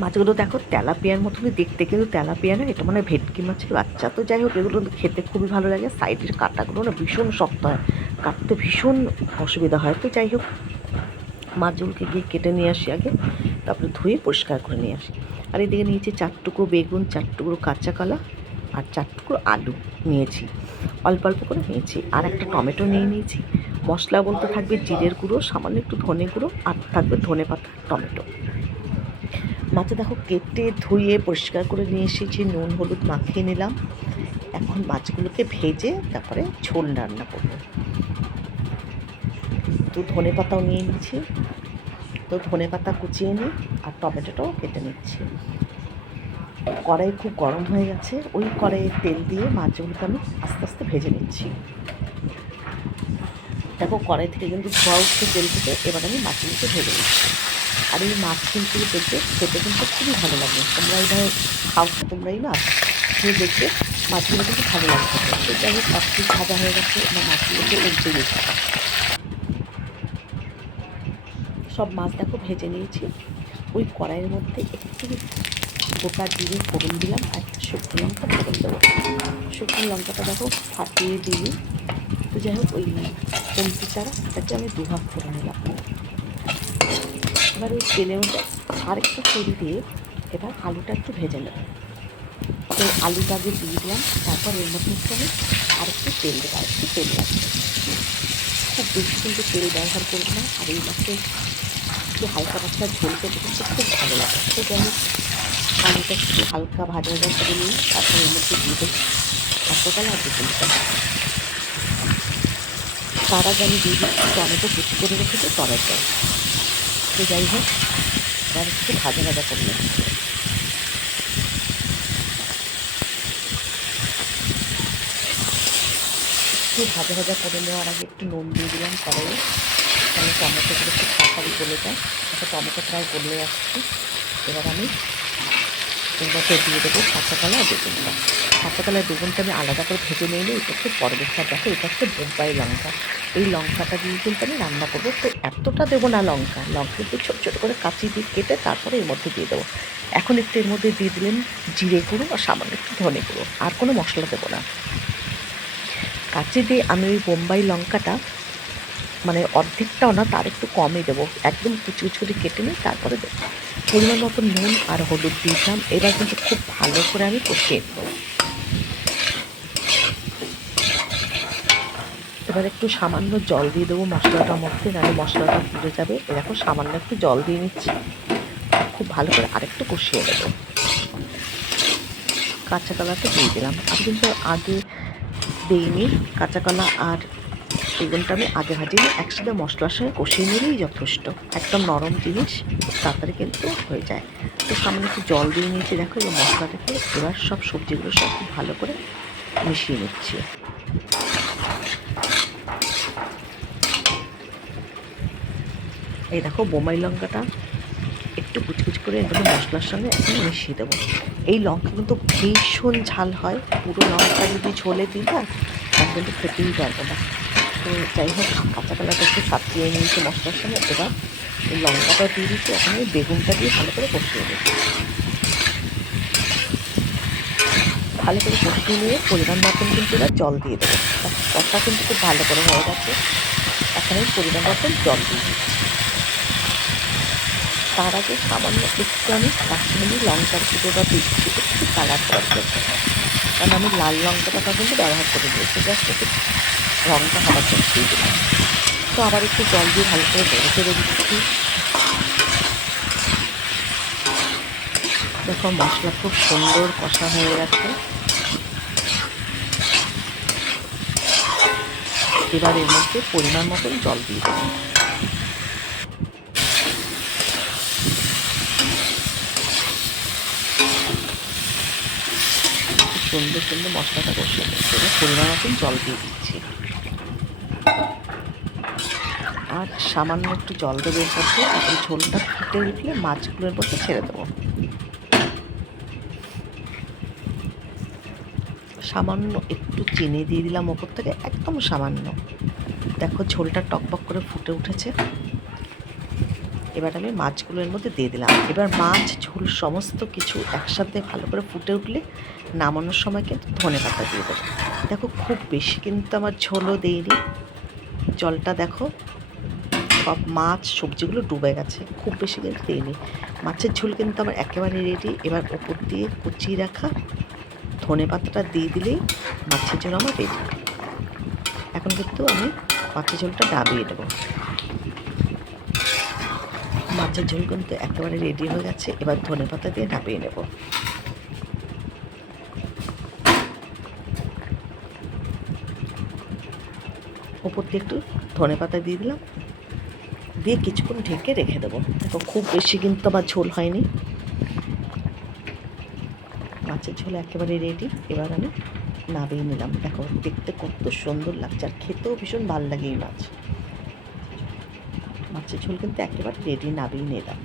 মাছগুলো দেখো তেলাপিয়ার মতনই দেখতে, কিন্তু তেলাপিয়া না, এটা মানে ভেটকি মাছের বাচ্চা। তো যাই হোক, এগুলো খেতে খুবই ভালো লাগে। সাইডের কাঁটাগুলো না ভীষণ শক্ত হয়, কাটতে ভীষণ অসুবিধা হয়। তো যাই হোক, মাছগুলোকে গিয়ে কেটে নিয়ে আসি আগে, তারপরে ধুয়ে পরিষ্কার করে নিয়ে আসি। আর এদিকে নিয়েছি 4 টুকরো বেগুন, 4 টুকরো কাঁচা কলা আর 4 টুকরো আলু নিয়েছি, অল্প অল্প করে নিয়েছি। আর একটা টমেটো নিয়ে নিয়েছি। মশলা বলতে থাকবে জিরের গুঁড়ো, সামান্য একটু ধনে গুঁড়ো, আর থাকবে ধনে পাতা, টমেটো। মাছে দেখো কেটে ধুয়ে পরিষ্কার করে নিয়ে এসেছি, নুন হলুদ মাখিয়ে নিলাম। এখন মাছগুলোকে ভেজে তারপরে ঝোল রান্না করবো। তো ধনে পাতাও নিয়ে নিচ্ছি, তো ধনে পাতা কুচিয়ে নিই, আর টমেটোটাও কেটে নিচ্ছি। কড়াই খুব গরম হয়ে গেছে, ওই কড়াইয়ে তেল দিয়ে মাছগুলোকে আমি আস্তে আস্তে ভেজে নিচ্ছি। দেখো কড়াই থেকে কিন্তু ধোয়া উঠছে তেল থেকে, এবার আমি মাছগুলোকে ভেজে নিচ্ছি। আর এই মাছ কিন্তু দেখবে খেতে কিন্তু খুবই ভালো লাগে। তোমরা এইভাবে খাও, তোমরাই মাছ খেয়ে দেখবে, মাছগুলো কিন্তু ভালো লাগবে। তো যাই হোক, একটু ভাজা হয়ে গেছে, বা মাছগুলোকে উল্টে দিচ্ছি। সব মাছ দেখো ভেজে নিয়েছি। ওই কড়াইয়ের মধ্যে একটু গোটা জিরে ফোড়ন দিলাম, আর একটা শুকনো লঙ্কা ফোড়ন দেবো। শুকনো লঙ্কাটা দেখো ফাটিয়ে দিই। তো যাই হোক, ওই কমতি চারা এটাকে আমি 2 ভাগ করে নিলাম। এবার ওই তেলের মধ্যে আর একটু তেল দিয়ে এবার আলুটা একটু ভেজে নেব। তো আলুটা আগে দিয়ে দিলাম, তারপর এর মধ্যে একটু আমি আরেকটু তেল দেবো, আরেকটু তেল লাগবে। খুব বেশি কিন্তু তেল ব্যবহার করবো না। আর এই মাছটা একটু হালকা পাতলা ঝোল খেতে কিন্তু খুব ভালো লাগে। তো যাই হোক, আলুটা একটু হালকা ভাজা ভাজা করে নিই, তারপর এর মধ্যে দিয়ে দেবো কাঁচাকলা আর বেগুনটা। তার আগে আমি দিয়ে দিচ্ছি টমেটো কুচি করে রেখেছি, টমেটো। তো যাই হোক, এবার একটু ভাজা ভাজা করে নিচ্ছি। একটু ভাজা ভাজা করে নেওয়ার আগে একটু নুন দিয়ে দিলাম কড়াইয়ে, তাহলে টমেটোগুলো একটু তাড়াতাড়ি গলে যায়। একটা টমেটো প্রায় গলে আসছে। এবার আমি এর মধ্যে দিয়ে দেবো কাঁচাকলা আর বেগুনটা। কাঁচাকলা আর বেগুনটা আমি আলাদা করে ভেজে নিয়ে নিই, এটা হচ্ছে পরবেশটা। দেখো, এটা হচ্ছে বোম্বাই লঙ্কা। এই লঙ্কাটা দিয়ে কিন্তু আমি রান্না করবো। তো এতটা দেবো না লঙ্কা, লঙ্কা একটু ছোটো ছোটো করে কাঁচি দিয়ে কেটে তারপরে এর মধ্যে দিয়ে দেবো। এখন একটু এর মধ্যে দিয়ে দিলেন জিরে গুঁড়ো আর সামান্য একটু ধনে গুঁড়ো, আর কোনো মশলা দেবো না। কাঁচি দিয়ে আমি ওই বোম্বাই লঙ্কাটা মানে অর্ধেকটাও না, তার একটু কমই দেবো, একদম কুচি কুচি করে কেটে নিই, তারপরে দেবো। পরিমাণ মতো নুন আর হলুদ দিয়েছিলাম। এবার কিন্তু খুব ভালো করে আমি কষিয়ে নেব। এবার একটু সামান্য জল দিয়ে দেবো মশলাটার মধ্যে, নাহলে মশলাটা পুড়ে যাবে। এরকম সামান্য একটু জল দিয়ে নিচ্ছি, খুব ভালো করে আরেকটু কষিয়ে নেব। কাঁচা কলাটা দিয়ে দিলাম, আমি কিন্তু আগে দিইনি। কাঁচা কলা আর বেগুনটা আমি আগে ভাজিনি, একসাথে মশলার সঙ্গে কষিয়ে নিলেই যথেষ্ট। একদম নরম জিনিস, খুব তাড়াতাড়ি কিন্তু হয়ে যায়। তো সামান্য একটু জল দিয়ে নিয়েছি। দেখো, এই মশলাটাকে এবার সব সবজিগুলো সব খুব ভালো করে মিশিয়ে নিচ্ছি। এই দেখো, বোম্বাই লঙ্কাটা একটু কুচকুচ করে এগুলো মশলার সঙ্গে এখন মিশিয়ে দেবো। এই লঙ্কা কিন্তু ভীষণ ঝাল হয়, পুরো লঙ্কা যদি ঝোলে দিই না, তাহলে কিন্তু খেতেই পারবো না। তো যাই হোক, কাঁচা কলাটা একটু সাঁতরিয়ে নিয়েছি মশলার সঙ্গে। এবার এই লঙ্কাটা দিয়ে দিচ্ছি, এখন এই বেগুনটা দিয়ে ভালো করে কষিয়ে দিচ্ছি। ভালো করে কষিয়ে নিয়ে পরিমাণ মতন কিন্তু এবার জল দিয়ে দেবো। কষা কিন্তু খুব ভালো করে হয়ে গেছে, এখন এই পরিমাণ মতন জল দিয়ে দিচ্ছি। তার আগে সামান্য একটু আমি কাশ্মীরি লঙ্কার গুঁড়োটা দিচ্ছি, একটু কালার করার জন্য। কারণ আমি লাল লঙ্কাটা কিন্তু ব্যবহার করে দিয়েছি, জাস্ট একটু রঙটা হওয়ার জন্য দিয়ে দিলাম। তো আবার একটু জল দিয়ে ভালো করে নেড়ে চেড়ে দিচ্ছি। দেখো, মশলা খুব সুন্দর কষা হয়ে গেছে। এবার এর মধ্যে পরিমাণ মতন জল দিয়ে দেবো। সুন্দর সুন্দর মশলাটা কষিয়ে নিচ্ছি, এবার পরিমাণ মতন জল দিয়ে দিচ্ছি। আর সামান্য একটু জল দেবো এর মধ্যে, তারপরে ঝোলটা ফুটে উঠলে মাছগুলোর মধ্যে ছেড়ে দেবো। সামান্য একটু চিনি দিয়ে দিলাম ওপর থেকে, একদম সামান্য। দেখো, ঝোলটা টকবক করে ফুটে উঠেছে। এবার আমি মাছগুলো এর মধ্যে দিয়ে দিলাম। এবার মাছ ঝোল সমস্ত কিছু একসাথে ভালো করে ফুটে উঠলে নামানোর সময় কিন্তু ধনেপাতা দিয়ে দেবো। দেখো খুব বেশি কিন্তু আমার ঝোলও দেইনি, জলটা দেখো সব মাছ সবজিগুলো ডুবে গেছে, খুব বেশি কিন্তু দিইনি। মাছের ঝোল কিন্তু আমার একেবারে রেডি। এবার ওপর দিয়ে কুচিয়ে রাখা ধনেপাতাটা দিয়ে দিলেই মাছের ঝোল আমার রেডি। এখন কিন্তু আমি মাছের ঝোলটা নামিয়ে দেবো। মাছের ঝোল কিন্তু একেবারে রেডি হয়ে গেছে। এবার ধনেপাতা দিয়ে নামিয়ে নেব। ওপর দিয়ে একটু ধনেপাতা দিয়ে দিলাম, দিয়ে কিছুক্ষণ ঢেকে রেখে দেবো। দেখো খুব বেশি কিন্তু আমার ঝোল হয়নি, মাছের ঝোল একেবারে রেডি। এবার আমি নামিয়ে নিলাম। দেখো দেখতে কত সুন্দর লাগছে, আর খেতেও ভীষণ ভালো লাগে এই মাছের ঝোল কিন্তু একেবারে রেডি, নামিয়ে নিলাম।